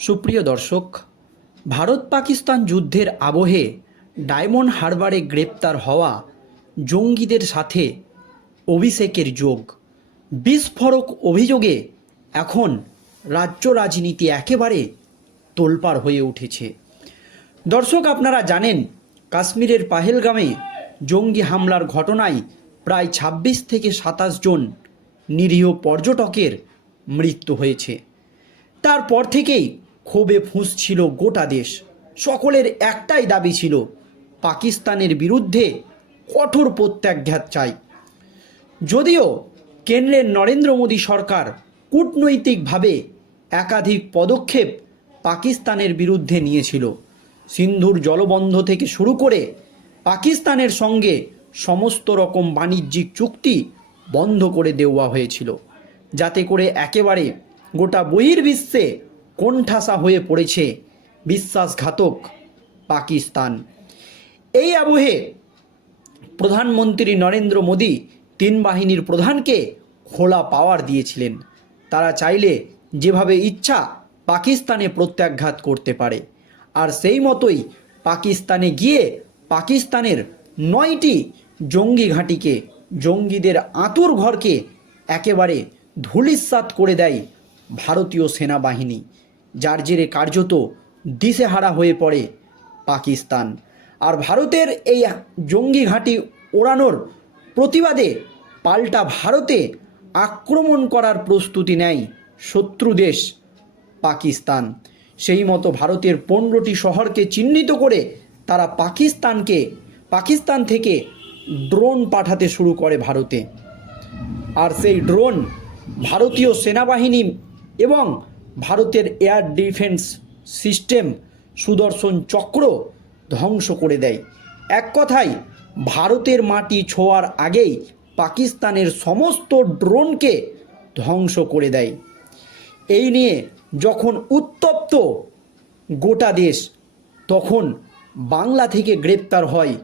সুপ্রিয় দর্শক ভারত পাকিস্তান যুদ্ধের আবহে ডায়মন্ড হারবারে গ্রেপ্তার হওয়া জঙ্গিদের সাথে অভিষেকের যোগ। বিস্ফোরক অভিযোগে এখন রাজ্য রাজনীতি একেবারে তোলপাড় হয়ে উঠেছে। দর্শক, আপনারা জানেন, কাশ্মীরের পাহেলগামে জঙ্গি হামলার ঘটনায় প্রায় ২৬ থেকে সাতাশ জন নিরীহ পর্যটকের মৃত্যু হয়েছে। তারপর থেকেই ক্ষোভে ফুঁসছিল গোটা দেশ। সকলের একটাই দাবি ছিল, পাকিস্তানের বিরুদ্ধে কঠোর প্রত্যাঘাত চাই। যদিও কেন্দ্রের নরেন্দ্র মোদী সরকার কূটনৈতিকভাবে একাধিক পদক্ষেপ পাকিস্তানের বিরুদ্ধে নিয়েছিল। সিন্ধুর জলবন্ধ থেকে শুরু করে পাকিস্তানের সঙ্গে সমস্ত রকম বাণিজ্যিক চুক্তি বন্ধ করে দেওয়া হয়েছিল। যাতে করে একেবারে গোটা বহির্বিশ্বে কোণঠাসা হয়ে পড়েছে বিশ্বাসঘাতক পাকিস্তান। এই আবহে প্রধানমন্ত্রী নরেন্দ্র মোদী তিন বাহিনীর প্রধানকে খোলা পাওয়ার দিয়েছিলেন। তারা চাইলে যেভাবে ইচ্ছা পাকিস্তানে প্রত্যাঘাত করতে পারে। আর সেই মতোই পাকিস্তানে গিয়ে পাকিস্তানের নয়টি জঙ্গি ঘাঁটিকে, জঙ্গিদের আঁতুর ঘরকে একেবারে ধূলিসাৎ করে দেয় ভারতীয় সেনাবাহিনী। যার জেরে কার্যত দিশেহারা হয়ে পড়ে পাকিস্তান। আর ভারতের এই জঙ্গি ঘাঁটি ওড়ানোর প্রতিবাদে পাল্টা ভারতে আক্রমণ করার প্রস্তুতি নেয় শত্রু দেশ পাকিস্তান। সেই মতো ভারতের পনেরোটি শহরকে চিহ্নিত করে তারা পাকিস্তানকে, পাকিস্তান থেকে ড্রোন পাঠাতে শুরু করে ভারতে। আর সেই ড্রোন ভারতীয় সেনাবাহিনী এবং ভারতের এয়ার ডিফেন্স সিস্টেম সুদর্শন চক্র ধ্বংস করে দেয়। এক কথায়, ভারতের মাটি ছোঁয়ার আগেই পাকিস্তানের সমস্ত ড্রোনকে ধ্বংস করে দেয়। এই নিয়ে যখন উত্তপ্ত গোটা দেশ, তখন বাংলা থেকে গ্রেপ্তার হয়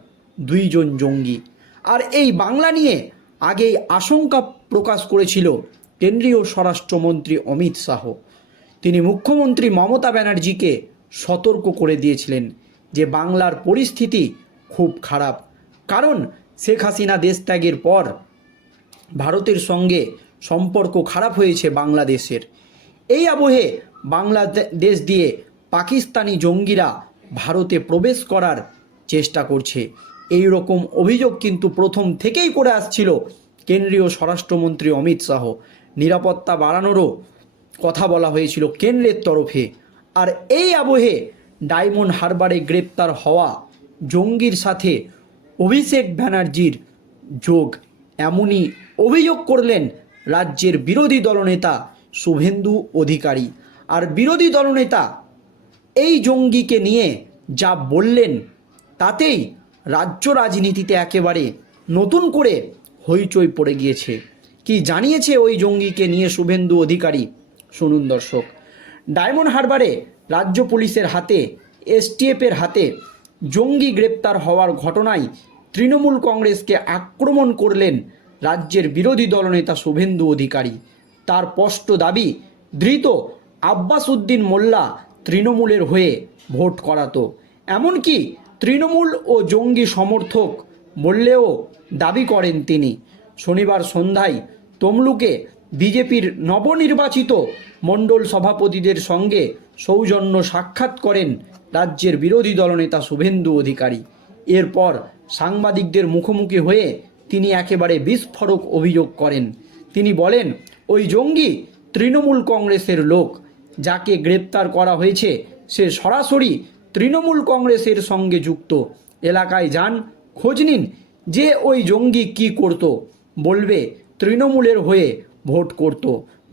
দুইজন জঙ্গি। আর এই বাংলা নিয়ে আগেই আশঙ্কা প্রকাশ করেছিল কেন্দ্রীয় স্বরাষ্ট্রমন্ত্রী অমিত শাহ। তিনি মুখ্যমন্ত্রী মমতা ব্যানার্জিকে সতর্ক করে দিয়েছিলেন যে বাংলার পরিস্থিতি খুব খারাপ। কারণ শেখ হাসিনা দেশ ত্যাগের পর ভারতের সঙ্গে সম্পর্ক খারাপ হয়েছে বাংলাদেশের। এই আবহে বাংলাদেশ দিয়ে পাকিস্তানি জঙ্গিরা ভারতে প্রবেশ করার চেষ্টা করছে। এই রকম অভিযোগ কিন্তু প্রথম থেকেই করে আসছিল কেন্দ্রীয় স্বরাষ্ট্রমন্ত্রী অমিত শাহ। নিরাপত্তা বাড়ানোরও কথা বলা হয়েছিল কেন্দ্রের তরফে। আর এই আবহে ডায়মন্ড হারবারে গ্রেপ্তার হওয়া জঙ্গির সাথে অভিষেক ব্যানার্জির যোগ। এমনই অভিযোগ করলেন রাজ্যের বিরোধী দলনেতা শুভেন্দু অধিকারী। আর বিরোধী দলনেতা এই জঙ্গিকে নিয়ে যা বললেন, তাতেই রাজ্য রাজনীতিতে একেবারে নতুন করে হইচই পড়ে গিয়েছে। কি জানিয়েছে ওই জঙ্গিকে নিয়ে শুভেন্দু অধিকারী? শুনুন দর্শক। ডায়মন্ড হারবারে রাজ্য পুলিশের হাতে, এসটিএফের হাতে জঙ্গি গ্রেপ্তার হওয়ার ঘটনায় তৃণমূল কংগ্রেসকে আক্রমণ করলেন রাজ্যের বিরোধী দলনেতা শুভেন্দু অধিকারী। তার স্পষ্ট দাবি, ধৃত আব্বাস উদ্দিন মোল্লা তৃণমূলের হয়ে ভোট করাতো। এমনকি তৃণমূল ও জঙ্গি সমর্থক বললেও দাবি করেন তিনি। শনিবার সন্ধ্যায় তমলুকে বিজেপির নবনির্বাচিত মণ্ডল সভাপতিদের সঙ্গে সৌজন্য সাক্ষাৎ করেন রাজ্যের বিরোধী দলনেতা শুভেন্দু অধিকারী। এরপর সাংবাদিকদের মুখোমুখি হয়ে তিনি একেবারে বিস্ফোরক অভিযোগ করেন। তিনি বলেন, ওই জঙ্গি তৃণমূল কংগ্রেসের লোক, যাকে গ্রেপ্তার করা হয়েছে, সে সরাসরি তৃণমূল কংগ্রেসের সঙ্গে যুক্ত। এলাকায় যান, খোঁজ নিন, যে ওই জঙ্গি কি করত। বলবে, তৃণমূলের হয়ে ভোট করত,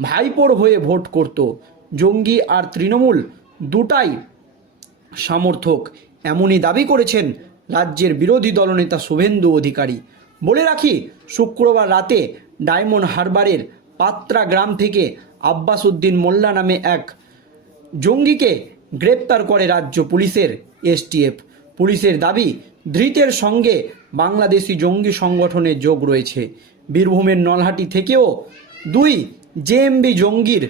ভাইপোর হয়ে ভোট করত। জঙ্গি আর তৃণমূল দুটাই সমর্থক। এমনই দাবি করেছেন রাজ্যের বিরোধী দলনেতা শুভেন্দু অধিকারী। বলে রাখি, শুক্রবার রাতে ডায়মন্ড হারবারের পাত্রা গ্রাম থেকে আব্বাস উদ্দিন মোল্লা নামে এক জঙ্গিকে গ্রেপ্তার করে রাজ্য পুলিশের এসটিএফ। পুলিশের দাবি, ধৃতের সঙ্গে বাংলাদেশি জঙ্গি সংগঠনের যোগ রয়েছে। বীরভূমের নলহাটি থেকেও দুই জেএমবি জঙ্গির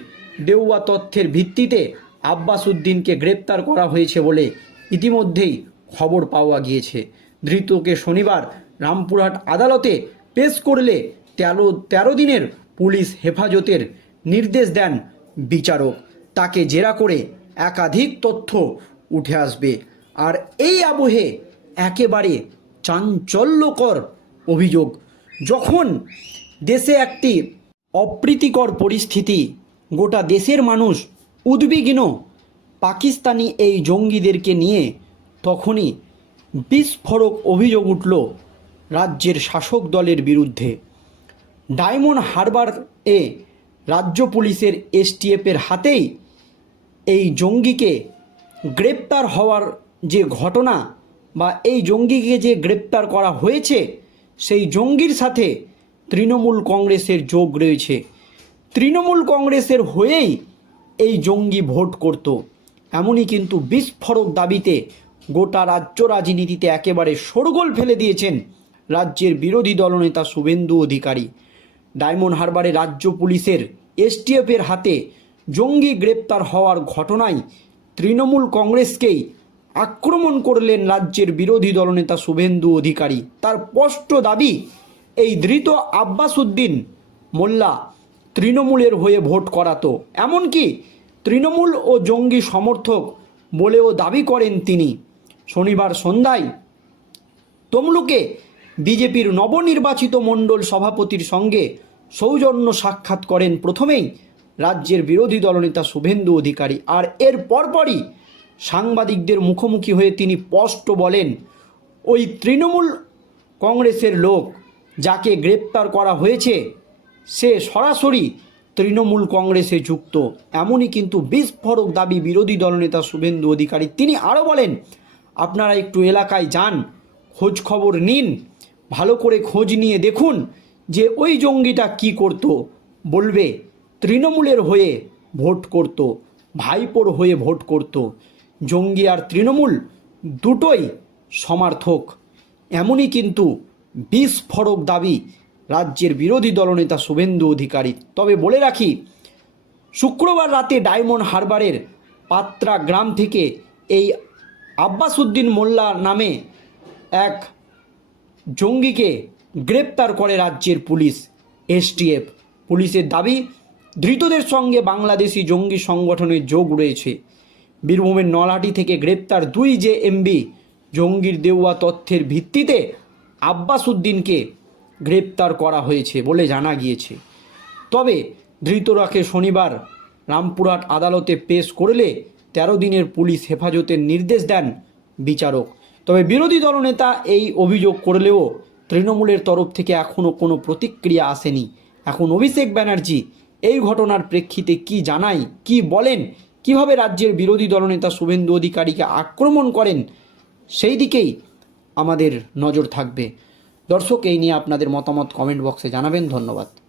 দেউয়া তথ্যের ভিত্তিতে আব্বাস উদ্দিনকে গ্রেপ্তার করা হয়েছে বলে ইতিমধ্যেই খবর পাওয়া গিয়েছে। ধৃতকে শনিবার রামপুরহাট আদালতে পেশ করলে তেরো তেরো দিনের পুলিশ হেফাজতের নির্দেশ দেন বিচারক। তাকে জেরা করে একাধিক তথ্য উঠে আসবে। আর এই আবহে একেবারে চাঞ্চল্যকর অভিযোগ, যখন দেশে একটি অপ্রীতিকর পরিস্থিতি। গোটা দেশের মানুষ উদ্বিগ্ন। পাকিস্তানি এই জঙ্গিদেরকে নিয়ে তখনই বিস্ফোরক অভিযোগ উঠল রাজ্যের শাসক দলের বিরুদ্ধে। ডায়মন্ড হারবার এ রাজ্য পুলিশের এসটিএফের হাতেই এই জঙ্গিকে গ্রেপ্তার হওয়ার যে ঘটনা বা এই জঙ্গিকে যে গ্রেপ্তার করা হয়েছে, সেই জঙ্গির সাথে তৃণমূল কংগ্রেসের যোগ রয়েছে। তৃণমূল কংগ্রেসের হয়েই এই জঙ্গি ভোট করত। এমনই কিন্তু বিস্ফোরক দাবিতে গোটা রাজ্য রাজনীতিতে একেবারে শোরগোল ফেলে দিয়েছেন রাজ্যের বিরোধী দলনেতা শুভেন্দু অধিকারী। ডায়মন্ড হারবারে রাজ্য পুলিশের এসটিএফের হাতে জঙ্গি গ্রেপ্তার হওয়ার ঘটনায় তৃণমূল কংগ্রেসকেই আক্রমণ করলেন রাজ্যের বিরোধী দলনেতা শুভেন্দু অধিকারী। তার স্পষ্ট দাবি এই ধৃত আব্বাস উদ্দিন মোল্লা তৃণমূলের হয়ে ভোট করাতো। এমনকি তৃণমূল ও জঙ্গি সমর্থক বলেও দাবি করেন তিনি। শনিবার সন্ধ্যায় তমলুকে বিজেপির নবনির্বাচিত মণ্ডল সভাপতির সঙ্গে সৌজন্য সাক্ষাৎ করেন প্রথমেই রাজ্যের বিরোধী দলনেতা শুভেন্দু অধিকারী। আর এর পরপরই সাংবাদিকদের মুখোমুখি হয়ে তিনি স্পষ্ট বলেন, ওই তৃণমূল কংগ্রেসের লোক যাকে গ্রেপ্তার করা হয়েছে, সে সরাসরি তৃণমূল কংগ্রেসে যুক্ত। এমনই কিন্তু বিস্ফোরক দাবি বিরোধী দলনেতা শুভেন্দু অধিকারী। তিনি আরও বলেন, আপনারা একটু এলাকায় যান, খোঁজ খবর নিন, ভালো করে খোঁজ নিয়ে দেখুন যে ওই জঙ্গিটা কি করত। বলবে, তৃণমূলের হয়ে ভোট করত, ভাইপোর হয়ে ভোট করত। জঙ্গি আর তৃণমূল দুটোই সমার্থক। এমনই কিন্তু বিস্ফোরক দাবি রাজ্যের বিরোধী দলনেতা শুভেন্দু অধিকারী। তবে বলে রাখি, শুক্রবার রাতে ডায়মন্ড হারবারের পাত্রা গ্রাম থেকে এই আব্বাস উদ্দিন মোল্লা নামে এক জঙ্গিকে গ্রেপ্তার করে রাজ্যের পুলিশ, এসটিএফ। পুলিশের দাবি, ধৃতদের সঙ্গে বাংলাদেশি জঙ্গি সংগঠনের যোগ রয়েছে। বীরভূমের নলহাটি থেকে গ্রেপ্তার দুই যে এমবি জঙ্গির দেওয়া তথ্যের ভিত্তিতে আব্বাস উদ্দিনকে গ্রেপ্তার করা হয়েছে বলে জানা গিয়েছে। তবে ধৃতরাকে শনিবার রামপুরহাট আদালতে পেশ করলে তেরো দিনের পুলিশ হেফাজতের নির্দেশ দেন বিচারক। তবে বিরোধী দলনেতা এই অভিযোগ করলেও তৃণমূলের তরফ থেকে এখনও কোনো প্রতিক্রিয়া আসেনি। এখন অভিষেক ব্যানার্জি এই ঘটনার প্রেক্ষিতে কি জানায়, কি বলেন, কীভাবে রাজ্যের বিরোধী দলনেতা শুভেন্দু অধিকারীকে আক্রমণ করেন, সেই দিকেই আমাদের নজর থাকবে। দর্শক এই নিয়ে আপনাদের মতামত কমেন্ট বক্সে জানাবেন। ধন্যবাদ।